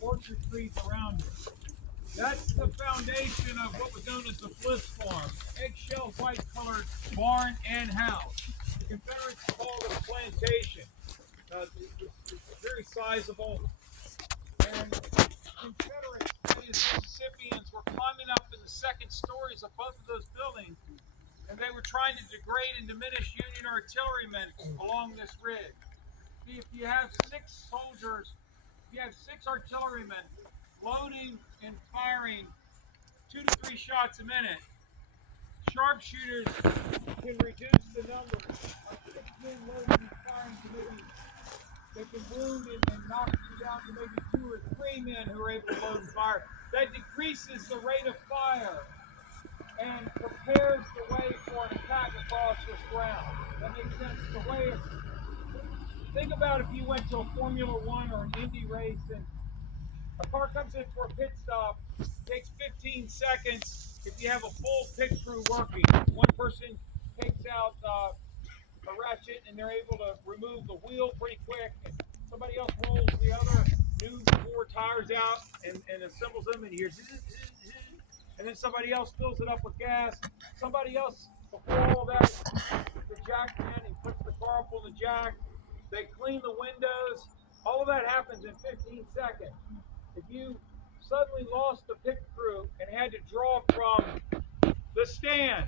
Orchard trees around it. That's the foundation of what was known as the Bliss farm. Eggshell, white-colored barn and house. The Confederates called it a plantation. It's very sizable. And Confederates, that is, Mississippians, were climbing up in the second stories of both of those buildings, and they were trying to degrade and diminish Union artillerymen along this ridge. See, if you have six artillerymen loading and firing 2 to 3 shots a minute, sharpshooters can reduce the number of 6 men loading and firing to maybe they can wound and knock you down to maybe 2 or 3 men who are able to load and fire. That decreases the rate of fire and prepares the way for an attack across this ground. That makes sense. The way of, think about if you went to a Formula One or an Indy race and a car comes in for a pit stop, takes 15 seconds. If you have a full pit crew working, one person takes out a ratchet and they're able to remove the wheel pretty quick, and somebody else rolls the other new 4 tires out and assembles them, and you hear zzz, and then somebody else fills it up with gas. Somebody else, before all that, the jack man, he puts the car up on the jack. They clean the windows. All of that happens in 15 seconds. If you suddenly lost the pit crew and had to draw from the stand,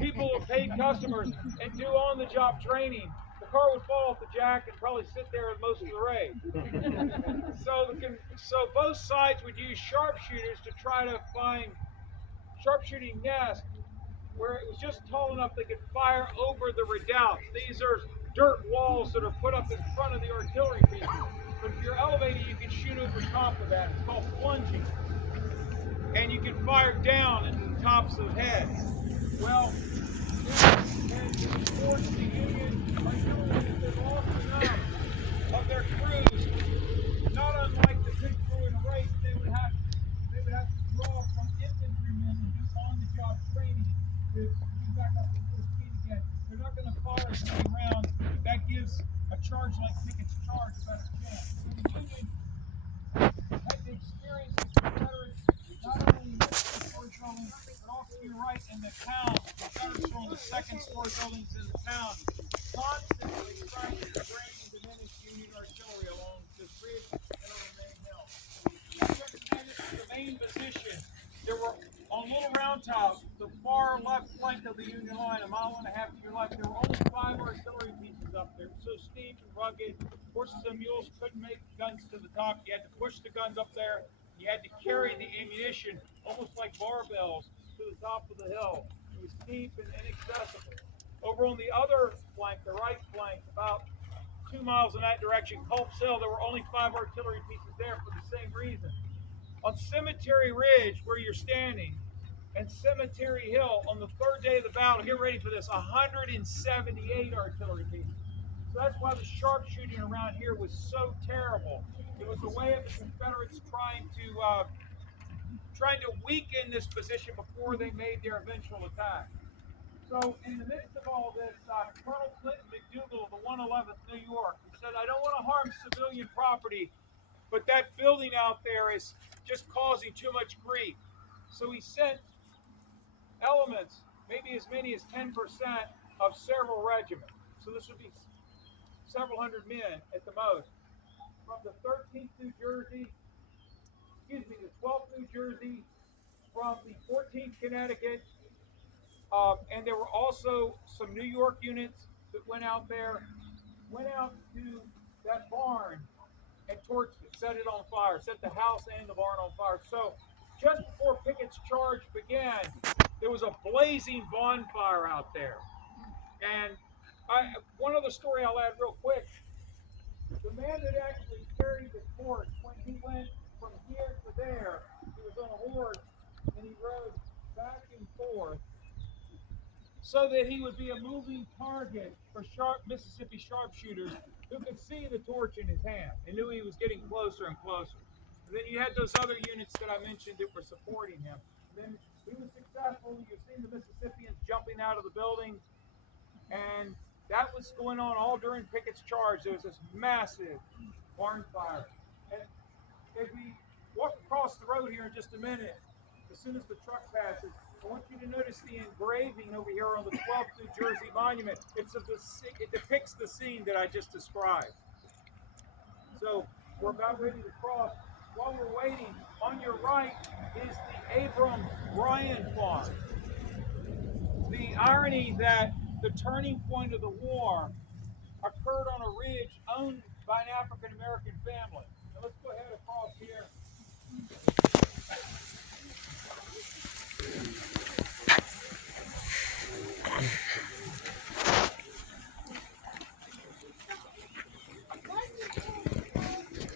people were paid customers, and do on-the-job training, the car would fall off the jack and probably sit there most of the race. So both sides would use sharpshooters to try to find sharpshooting nests where it was just tall enough they could fire over the redoubts. These are dirt walls that are put up in front of the artillery pieces. But if you're elevated, you can shoot over top of that. It's called plunging. And you can fire down into the tops of heads. Well, and to force the Union artillery, they lost enough of their crews. Not unlike the pit crew in a race, they would have to draw from infantrymen and do on-the-job training to get back up to full speed again. They're not going to fire as many rounds. That gives a charge like Pickett's charge a better chance. The Union had the experience of Confederates not only in the first-story buildings, but also to your right in the town. The Confederates were on the second-story buildings in the town, constantly trying to degrade and diminish Union artillery along this ridge and on the main hill. And this is the main position. There were, on Little Round Top, the far left flank of the Union line, a mile and a half to your left, there were only 5 artillery pieces up there. It was so steep and rugged, horses and mules couldn't make guns to the top. You had to push the guns up there. You had to carry the ammunition, almost like barbells, to the top of the hill. It was steep and inaccessible. Over on the other flank, the right flank, about 2 miles in that direction, Culp's Hill, there were only 5 artillery pieces there for the same reason. On Cemetery Ridge, where you're standing, and Cemetery Hill, on the 3rd day of the battle, get ready for this, 178 artillery pieces. So that's why the sharpshooting around here was so terrible. It was a way of the Confederates trying to weaken this position before they made their eventual attack. So in the midst of all this, Colonel Clinton McDougal of the 111th New York, he said, I don't want to harm civilian property, but that building out there is just causing too much grief. So he sent elements, maybe as many as 10% of several regiments. So this would be several hundred men at the most, from the 13th New Jersey, the 12th New Jersey, from the 14th Connecticut, and there were also some New York units that went out to that barn and torched it, set it on fire, set the house and the barn on fire. So just before Pickett's charge began, there was a blazing bonfire out there. And one other story I'll add real quick. The man that actually carried the torch, when he went from here to there, he was on a horse and he rode back and forth so that he would be a moving target for Mississippi sharpshooters who could see the torch in his hand and knew he was getting closer and closer. And then you had those other units that I mentioned that were supporting him. And then he was successful. You've seen the Mississippians jumping out of the buildings, and that was going on all during Pickett's charge. There was this massive bonfire. And as we walk across the road here in just a minute, as soon as the truck passes, I want you to notice the engraving over here on the 12th New Jersey Monument. It depicts the scene that I just described. So we're about ready to cross. While we're waiting, on your right is the Abram Bryan Farm. The irony that the turning point of the war occurred on a ridge owned by an African American family. Now let's go ahead across here.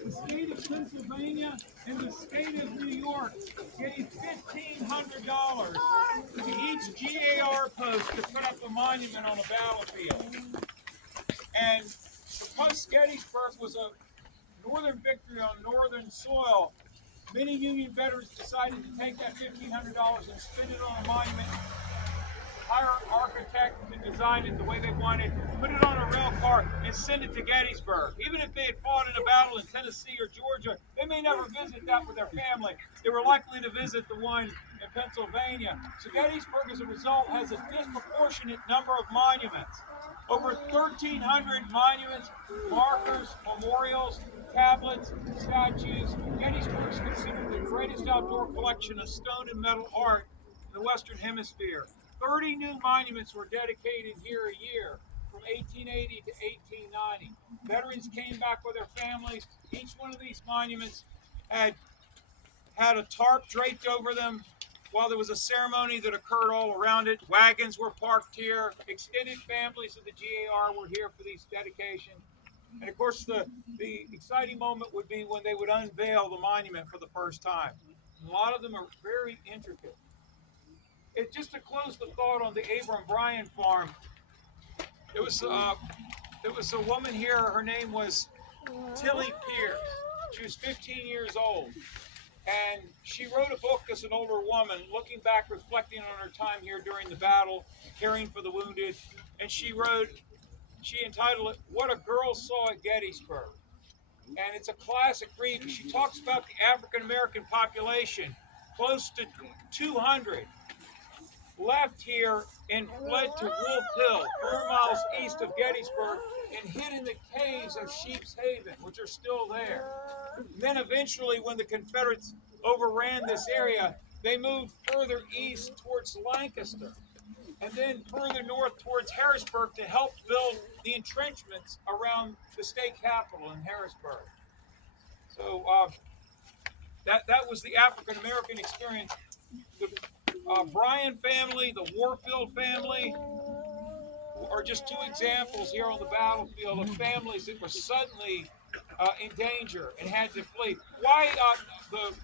The state of Pennsylvania and the state of New York gave $1,500 to each GAR post to put up a monument on a battlefield. And because Gettysburg was a northern victory on northern soil, many Union veterans decided to take that $1,500 and spend it on a monument, hire an architect to design it the way they wanted, put it on a rail car, and send it to Gettysburg. Even if they had fought in a battle in Tennessee or Georgia, they may never visit that with their family. They were likely to visit the one in Pennsylvania. So Gettysburg, as a result, has a disproportionate number of monuments. Over 1,300 monuments, markers, memorials, tablets, statues. Gettysburg is considered the greatest outdoor collection of stone and metal art in the Western Hemisphere. 30 new monuments were dedicated here a year from 1880 to 1890. Veterans came back with their families. Each one of these monuments had a tarp draped over them while there was a ceremony that occurred all around it. Wagons were parked here. Extended families of the GAR were here for these dedications. And of course, the exciting moment would be when they would unveil the monument for the first time. And a lot of them are very intricate. Just to close the thought on the Abram Bryan farm, there was a woman here. Her name was Tilly Pierce. She was 15 years old. And she wrote a book as an older woman, looking back, reflecting on her time here during the battle, caring for the wounded. And she entitled it, What a Girl Saw at Gettysburg. And it's a classic read. She talks about the African American population, close to 200, left here and fled to Wolf Hill, 4 miles east of Gettysburg, and hid in the caves of Sheep's Haven, which are still there. And then eventually, when the Confederates overran this area, they moved further east towards Lancaster, and then further north towards Harrisburg to help build the entrenchments around the state capitol in Harrisburg. So that was the African American experience. The Bryan family, the Warfield family, are just two examples here on the battlefield of families that were suddenly in danger and had to flee. Why the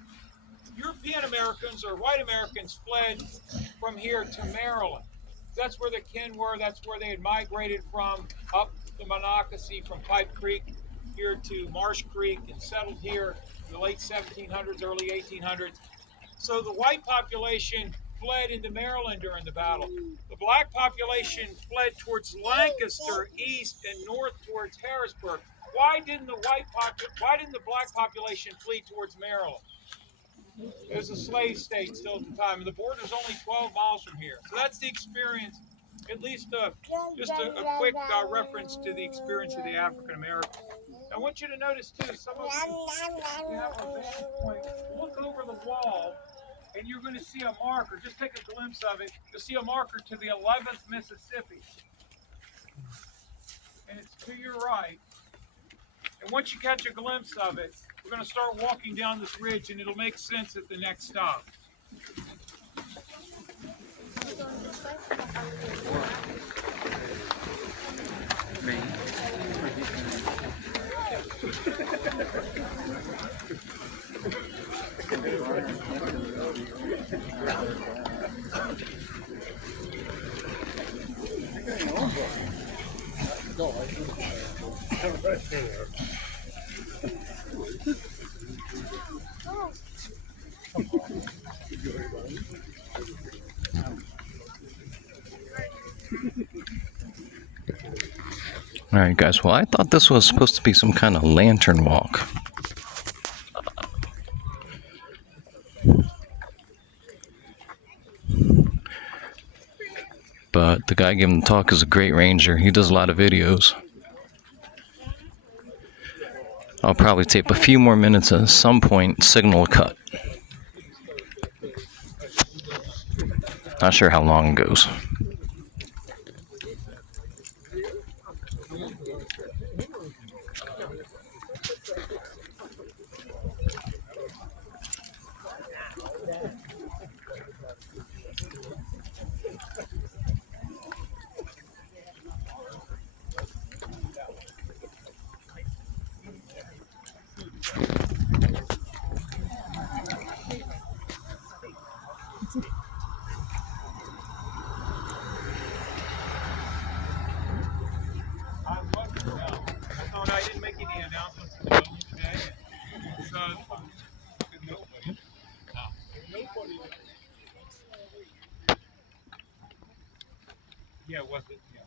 European Americans or white Americans fled from here to Maryland? That's where the kin were. That's where they had migrated from, up the Monocacy from Pipe Creek here to Marsh Creek, and settled here in the late 1700s, early 1800s. So the white population fled into Maryland during the battle. The black population fled towards Lancaster, east and north towards Harrisburg. Why didn't the black population flee towards Maryland? It was a slave state still at the time, and the border's only 12 miles from here. So that's the experience, at least just a quick reference to the experience of the African American. I want you to notice too, some of you have a vantage point. Look over the wall, and you're going to see a marker. Just take a glimpse of it. You'll see a marker to the 11th Mississippi. And it's to your right. And once you catch a glimpse of it, we're going to start walking down this ridge, and it'll make sense at the next stop. Alright guys, well I thought this was supposed to be some kind of lantern walk. But the guy giving the talk is a great ranger. He does a lot of videos. I'll probably tape a few more minutes at some point, signal a cut. Not sure how long it goes. I didn't make any announcements today, so nobody. Yeah, was it? Yeah.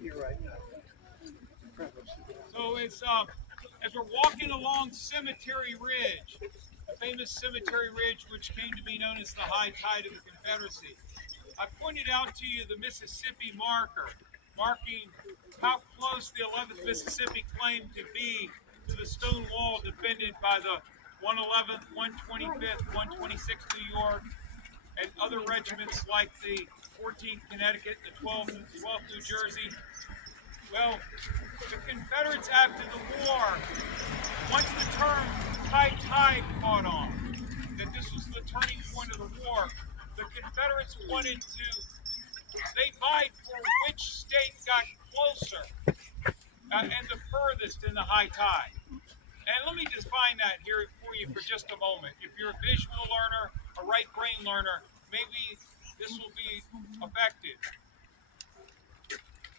You're right. So it's as we're walking along Cemetery Ridge, the famous Cemetery Ridge, which came to be known as the high tide of the Confederacy. I pointed out to you the Mississippi marker, marking how close the 11th Mississippi claimed to be to the stone wall defended by the 111th, 125th, 126th New York, and other regiments like the 14th Connecticut, the 12th New Jersey. Well, the Confederates after the war, once the term high tide caught on, that this was the turning point of the war, the Confederates wanted to, they vied for which state got closer and the furthest in the high tide. And let me define that here for you for just a moment. If you're a visual learner, a right brain learner, maybe this will be effective.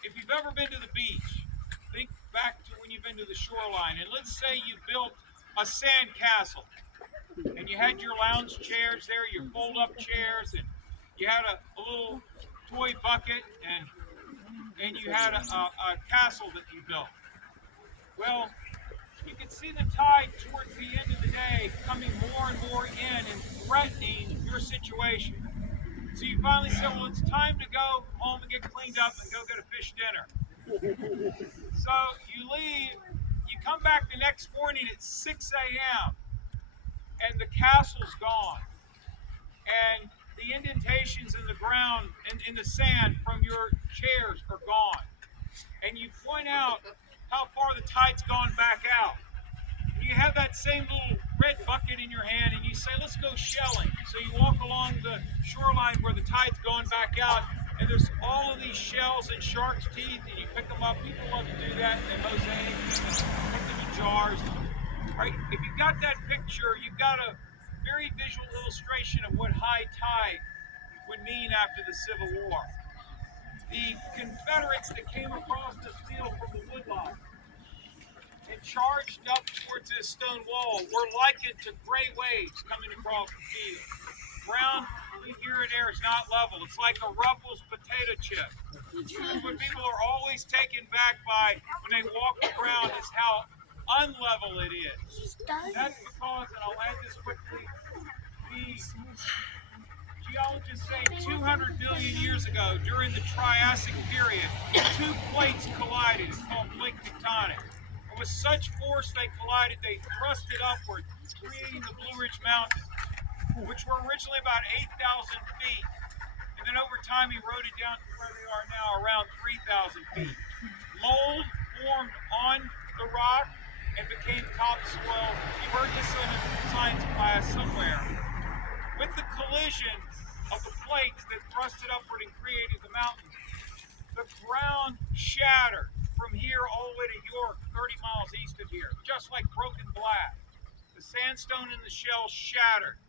If you've ever been to the beach, think back to when you've been to the shoreline, and let's say you built a sand castle, and you had your lounge chairs there, your fold-up chairs, and you had a little toy bucket, and you had a castle that you built. Well, you can see the tide towards the end of the day coming more and more in and threatening your situation. So you finally said, well, it's time to go home and get cleaned up and go get a fish dinner. So you leave, you come back the next morning at 6 a.m. and the castle's gone. And the indentations in the ground, in the sand from your chairs are gone. And you point out how far the tide's gone back out. You have that same little red bucket in your hand and you say, let's go shelling. So you walk along the shoreline where the tide's gone back out and there's all of these shells and shark's teeth and you pick them up. People love to do that in mosaic, put them in jars. All right, if you've got that picture, you've got a very visual illustration of what high tide would mean after the Civil War. The Confederates that came across this field from the woodlot and charged up towards this stone wall were likened to gray waves coming across the field. Ground here and there is not level. It's like a Ruffles potato chip. What people are always taken back by when they walk around is how unlevel it is. That's because, and I'll add this quickly, the geologists say 200 million years ago, during the Triassic period, two plates collided. It's called plate tectonic. And with such force they collided, they thrust it upward, creating the Blue Ridge Mountains. which were originally about 8,000 feet. And then over time, eroded down to where they are now, around 3,000 feet. Mold formed on the rock and became topsoil. You heard this in a science class somewhere. With the collision of the plates that thrusted upward and created the mountains, the ground shattered from here all the way to York, 30 miles east of here, just like broken glass. The sandstone in the shell shattered.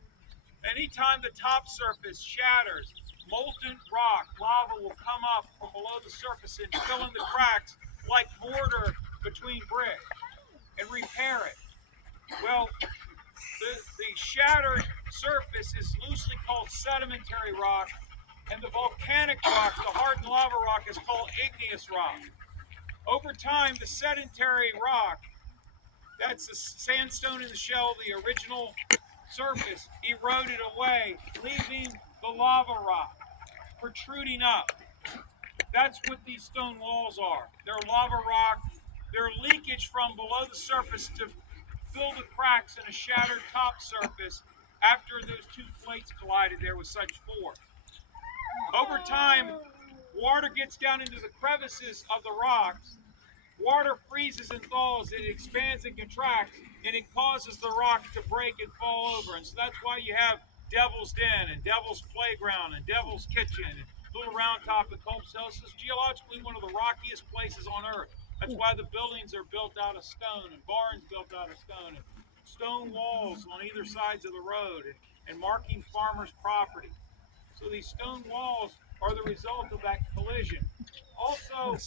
Anytime the top surface shatters, molten rock, lava will come up from below the surface and fill in the cracks like mortar between bricks and repair it. Well, the shattered surface is loosely called sedimentary rock, and the volcanic rock, the hardened lava rock, is called igneous rock. Over time, the sedentary rock, that's the sandstone in the shell, the original surface, eroded away, leaving the lava rock protruding up. That's what these stone walls are. They're lava rock. They're leakage from below the surface to fill the cracks in a shattered top surface after those two plates collided there with such force. Over time, water gets down into the crevices of the rocks. Water freezes and thaws, it expands and contracts, and it causes the rock to break and fall over. And so that's why you have Devil's Den and Devil's Playground and Devil's Kitchen and Little Round Top and Culp Cells. This is geologically one of the rockiest places on Earth. That's why the buildings are built out of stone and barns built out of stone and stone walls on either sides of the road and marking farmers' property. So these stone walls are the result of that collision. Also,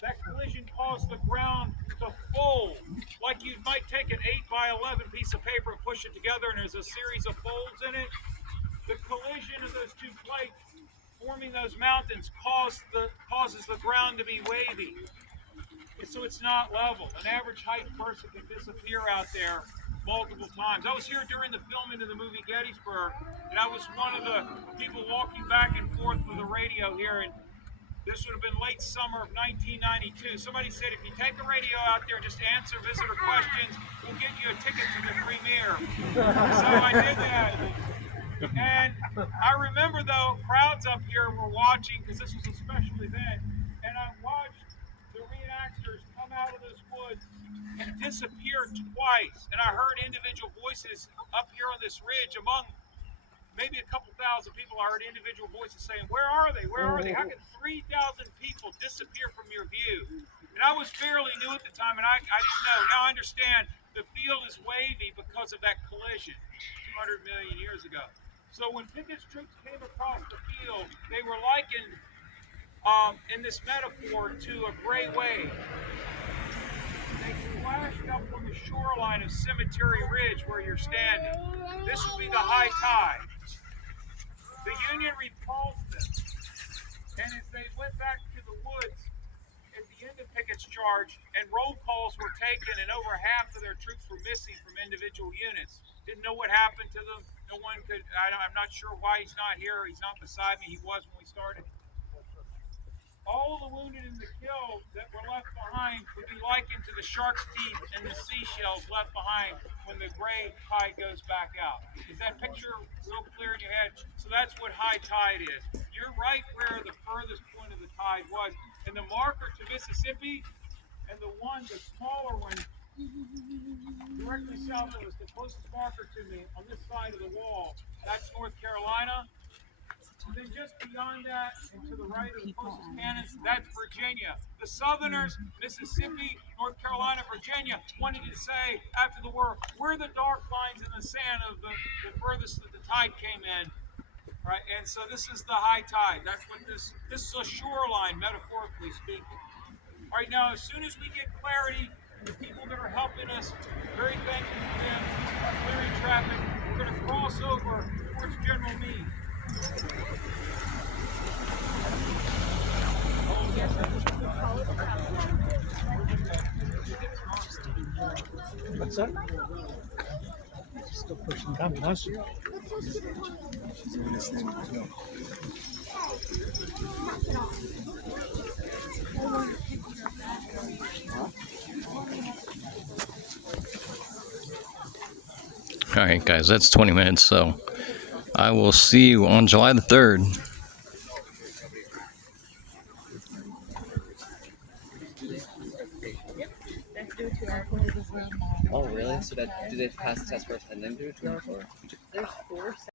that collision caused the ground to fold, like you might take an 8x11 piece of paper and push it together and there's a series of folds in it. The collision of those two plates forming those mountains causes the ground to be wavy. And so it's not level. An average height person can disappear out there multiple times. I was here during the filming of the movie Gettysburg, and I was one of the people walking back and forth with the radio here, and this would have been late summer of 1992. Somebody said, if you take a radio out there and just answer visitor questions, we'll get you a ticket to the premiere. So I did that. And I remember, though, crowds up here were watching, because this was a special event, and I watched the reenactors come out of those woods and disappear twice. And I heard individual voices up here on this ridge among maybe a couple thousand people. I heard individual voices saying, where are they? Where are they? How can 3,000 people disappear from your view? And I was fairly new at the time, and I didn't know. Now I understand the field is wavy because of that collision 200 million years ago. So when Pickett's troops came across the field, they were likened in this metaphor to a gray wave. They splashed up on the shoreline of Cemetery Ridge where you're standing. This would be the high tide. The Union repulsed them, and as they went back to the woods at the end of Pickett's charge, and roll calls were taken, and over half of their troops were missing from individual units. Didn't know what happened to them. No one could. I'm not sure why he's not here. He's not beside me. He was when we started. All the wounded and the killed that were left behind would be likened to the shark's teeth and the seashells left behind when the gray tide goes back out. Is that picture real clear in your head? So that's what high tide is. You're right where the furthest point of the tide was. And the marker to Mississippi and the smaller one, directly south of us, the closest marker to me on this side of the wall, that's North Carolina. And then just beyond that, and to the right of the closest cannons, that's Virginia. The Southerners, Mississippi, North Carolina, Virginia, wanted to say after the war, we're the dark lines in the sand of the furthest that the tide came in. Right? And so this is the high tide. That's what this is a shoreline, metaphorically speaking. All right, now, as soon as we get clarity, the people that are helping us, very thankful for them, are clearing traffic. We're going to cross over towards General Meade. What's that? Still pushing. God bless you. All right, guys, that's 20 minutes, so I will see you on July the 3rd. Oh, really? So that do they pass the test first and then do a 2 hour tour?